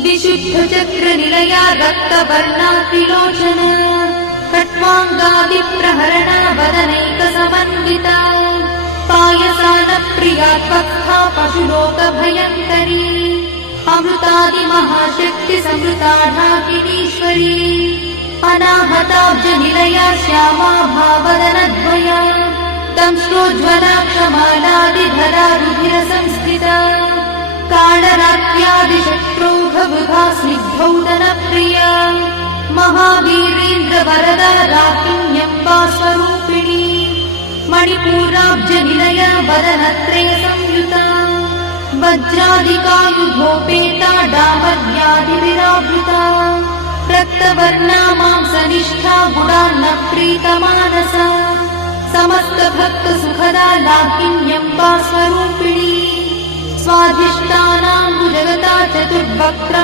विशुद्धचक्रनिलया रक्तवर्णा त्रिलोचना खट्वाङ्गादिप्रहरणा वदनैकसमन्विता पायसानप्रिया त्वक्था पशुलोकभयङ्करी अमृतादिमहाशक्तिसमृता ढाकिनीश्वरी अनाहताब्जनिलया श्यामा भावदनद्वया दंश्रोज्ज्वला क्षमालादिधरा रुधिरसंस्थिता कालरात्र्यादिशत्रोघवृथा स्निग्धौदनप्रिया महावीरेन्द्रवरदा राकिन्यम्बा स्वरूपिणी मणिपूराब्जनिलया वदनत्रयसंयुता वज्रादिकायुधोपेता डामर्यादिविरावृता रक्तवर्णा मांसनिष्ठा गुणान्नप्रीतमानसा समस्तभक्तसुखदा लाकिन्यम्बा स्वरूपिणी स्वाधिष्ठानाम्बुजगता चतुर्वक्त्र